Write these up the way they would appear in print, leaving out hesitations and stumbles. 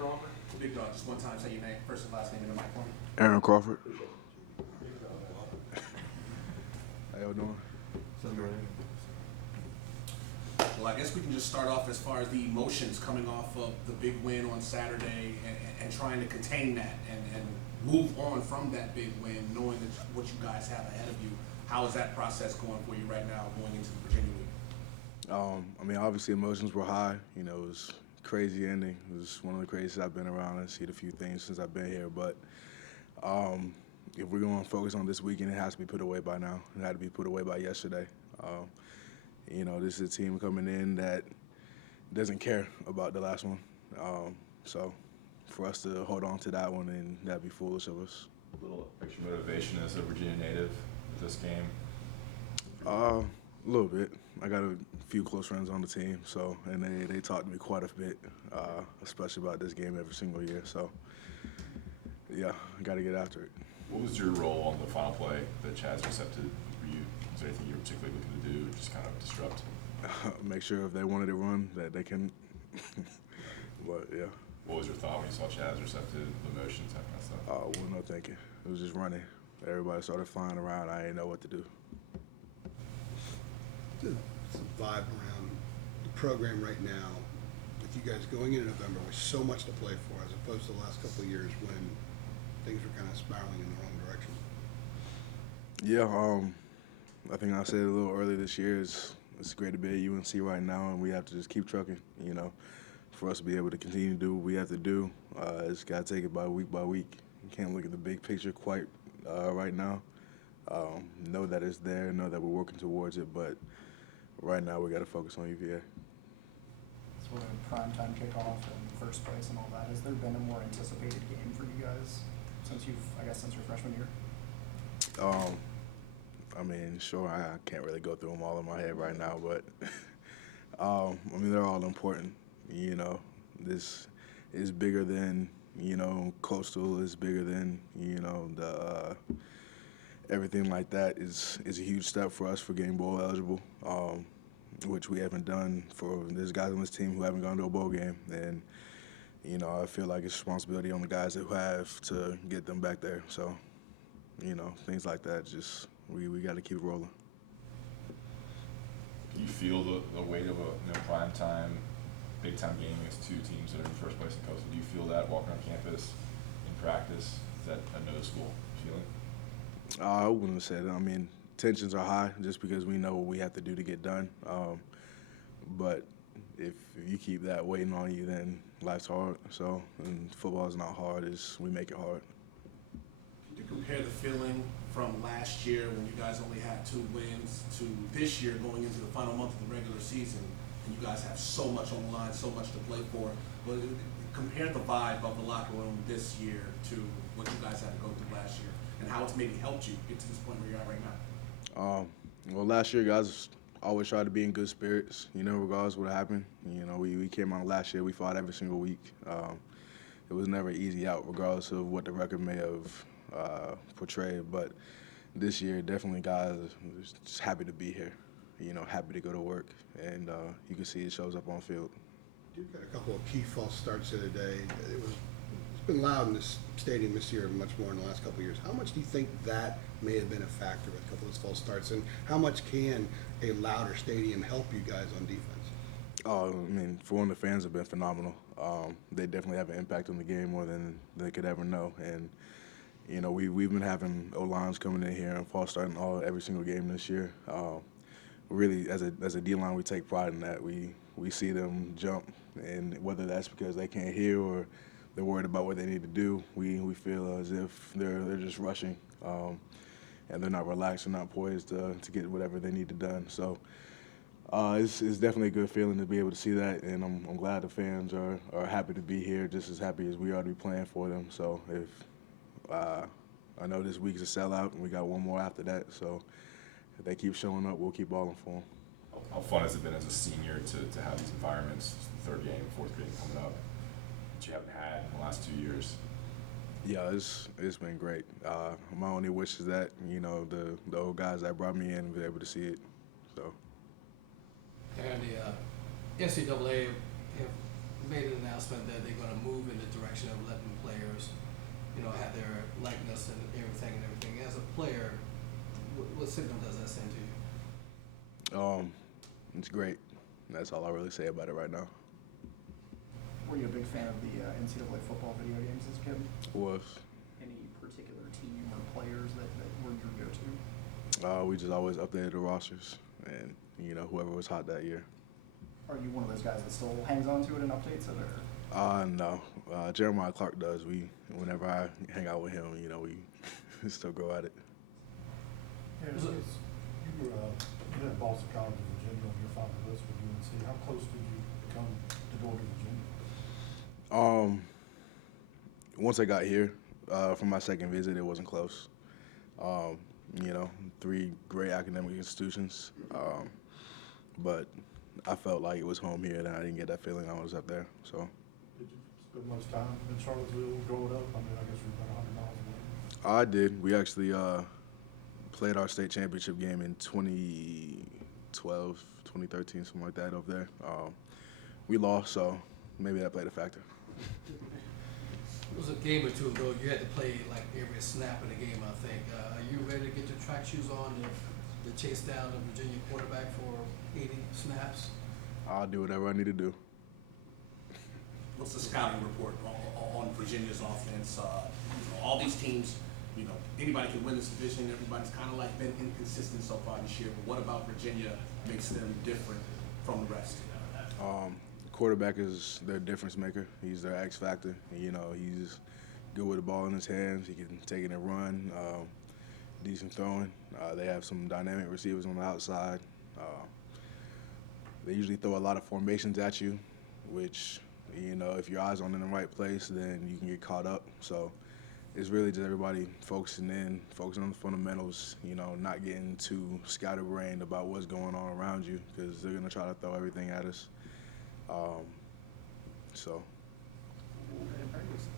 Crawford. Big dog, just one time say your name, first and last name in the mic for me. Aaron Crawford. How y'all doing? Well, I guess we can just start off as far as the emotions coming off of the big win on Saturday and trying to contain that and move on from that big win, knowing that what you guys have ahead of you. How is that process going for you right now going into the Virginia week? Obviously emotions were high. You know, it was a crazy ending. It was one of the craziest I've been around. I've seen a few things since I've been here, but if we're going to focus on this weekend, it has to be put away by now. It had to be put away by yesterday. This is a team coming in that doesn't care about the last one. So for us to hold on to that one, and that'd be foolish of us. A little extra motivation as a Virginia native with this game? A little bit. I got a few close friends on the team, and they talk to me quite a bit, especially about this game every single year. So, yeah, I got to get after it. What was your role on the final play that Chaz intercepted? Was there anything you were particularly looking to do, just kind of disrupt? Make sure if they wanted to run that they can. But, yeah. What was your thought when you saw Chaz intercepted, the motions, that kind of stuff? Well, no thinking. It was just running. Everybody started flying around. I didn't know what to do. It's a vibe around the program right now with you guys going into November with so much to play for as opposed to the last couple of years when things were kind of spiraling in the wrong direction. Yeah, I think I said a little earlier this year, it's great to be at UNC right now, and we have to just keep trucking, for us to be able to continue to do what we have to do. It's got to take it by week. You can't look at the big picture quite right now. Know that it's there, know that we're working towards it, but right now we got to focus on UVA. Sort of primetime kickoff and first place and all that. Has there been a more anticipated game for you guys since your freshman year? Sure, I can't really go through them all in my head right now, but they're all important. This is bigger than, Coastal is bigger than, the everything like that is a huge step for us for getting bowl eligible, which we haven't done. There's guys on this team who haven't gone to a bowl game, and I feel like it's responsibility on the guys who have to get them back there. So, things like that. Just we got to keep rolling. Do you feel the weight of a prime time, big time game against two teams that are in first place in Coastal? Do you feel that walking on campus in practice? Is that a noticeable feeling? I wouldn't say that. Tensions are high just because we know what we have to do to get done. But if you keep that waiting on you, then life's hard. So, and football is not hard; we make it hard. To compare the feeling from last year when you guys only had 2 wins to this year going into the final month of the regular season, and you guys have so much on the line, so much to play for. But compare the vibe of the locker room this year to what you guys had to go through last year, and how it's maybe helped you get to this point where you're at right now. Well, last year, guys always tried to be in good spirits, regardless of what happened. We came out last year, we fought every single week. It was never easy out, regardless of what the record may have portrayed. But this year, definitely, guys are just happy to be here, happy to go to work. And you can see it shows up on field. You've got a couple of key false starts here today. It's been loud in this stadium this year, much more in the last couple of years. How much do you think that may have been a factor with a couple of those false starts, and how much can a louder stadium help you guys on defense? For one, the fans have been phenomenal. They definitely have an impact on the game more than they could ever know. And we've been having O-lines coming in here and false starting every single game this year. Really, as a D-line, we take pride in that. We see them jump, and whether that's because they can't hear or they're worried about what they need to do, we feel as if they're just rushing, and they're not relaxed and not poised to get whatever they need to done. So it's definitely a good feeling to be able to see that, and I'm glad the fans are happy to be here, just as happy as we are to be playing for them. So I know this week's a sellout, and we got one more after that. So if they keep showing up, we'll keep balling for them. How fun has it been as a senior to have these environments, third game, fourth game coming up, that you haven't had in the last 2 years? Yeah, it's been great. My only wish is that, the old guys that brought me in be able to see it. So. And the NCAA have made an announcement that they're going to move in the direction of letting players, have their likeness and everything. As a player, what signal does that send to you? It's great. That's all I really say about it right now. Were you a big fan of the NCAA football video games as a kid? Was. Any particular team or players that were your go-to? We just always updated the rosters, and whoever was hot that year. Are you one of those guys that still hangs on to it and updates it, or? No. Jeremiah Clark does. Whenever I hang out with him, we still go at it. Yeah, you had Boston College in Virginia on your final list with UNC. How close did you come to going to Virginia? Once I got here, for my second visit, it wasn't close. 3 great academic institutions, but I felt like it was home here, and I didn't get that feeling I was up there. So. Did you spend much time in Charlottesville growing up? I mean, I guess you're about 100 miles away. I did. We actually played our state championship game in 2012, 2013, something like that over there. We lost, so maybe that played a factor. It was a game or two ago. You had to play like every snap of the game, I think. Are you ready to get your track shoes on to chase down the Virginia quarterback for 80 snaps? I'll do whatever I need to do. What's the scouting report on Virginia's offense? All these teams, anybody can win this division. Everybody's kind of like been inconsistent so far this year. But what about Virginia makes them different from the rest? Quarterback is their difference maker. He's their X factor. He's good with the ball in his hands. He can take it and run. Decent throwing. They have some dynamic receivers on the outside. They usually throw a lot of formations at you, which, if your eyes aren't in the right place, then you can get caught up. So it's really just everybody focusing on the fundamentals, not getting too scatterbrained about what's going on around you, because they're going to try to throw everything at us.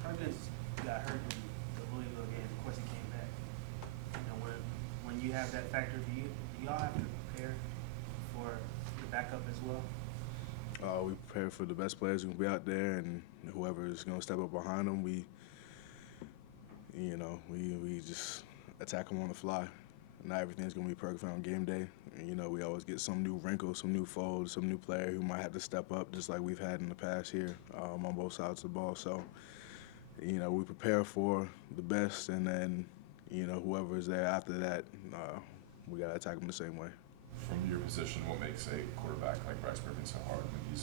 Perkins got hurt in the Louisville game. Of course, he came back. When you have that factor, do y'all have to prepare for the backup as well? We prepare for the best players who will be out there, and whoever is going to step up behind them, we just attack them on the fly. Not everything's going to be perfect on game day. We always get some new wrinkle, some new fold, some new player who might have to step up, just like we've had in the past here on both sides of the ball. So, we prepare for the best, and then, whoever is there after that, we got to attack them the same way. From your position, what makes a quarterback like Bryce Perkins so hard when he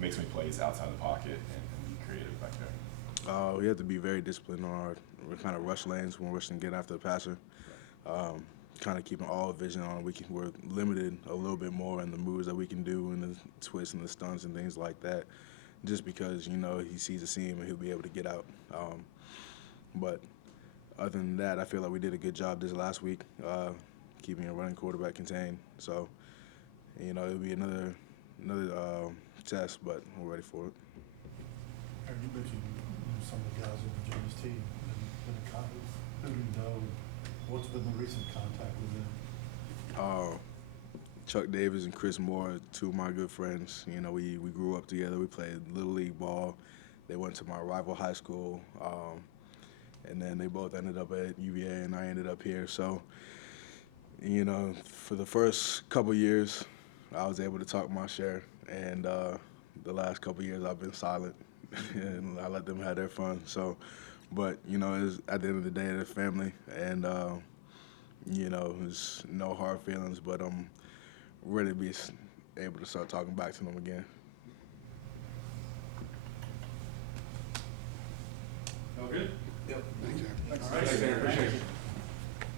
makes me plays outside the pocket and be creative back there? We have to be very disciplined on our kind of rush lanes when we're rushing to get after the passer. Kind of keeping all vision on. We're limited a little bit more in the moves that we can do and the twists and the stunts and things like that, just because, he sees a seam and he'll be able to get out. But other than that, I feel like we did a good job this last week, keeping a running quarterback contained. So, it'll be another test, but we're ready for it. Aaron, you mentioned some of the guys on Virginia's team in college. Who do you know? What's been the recent contact with them? Chuck Davis and Chris Moore, 2 of my good friends. We grew up together. We played Little League ball. They went to my rival high school, and then they both ended up at UVA, and I ended up here. So, for the first couple years, I was able to talk my share, and the last couple years I've been silent, and I let them have their fun. So. But, it's, at the end of the day, they're family, and, there's no hard feelings, but I'm ready to be able to start talking back to them again.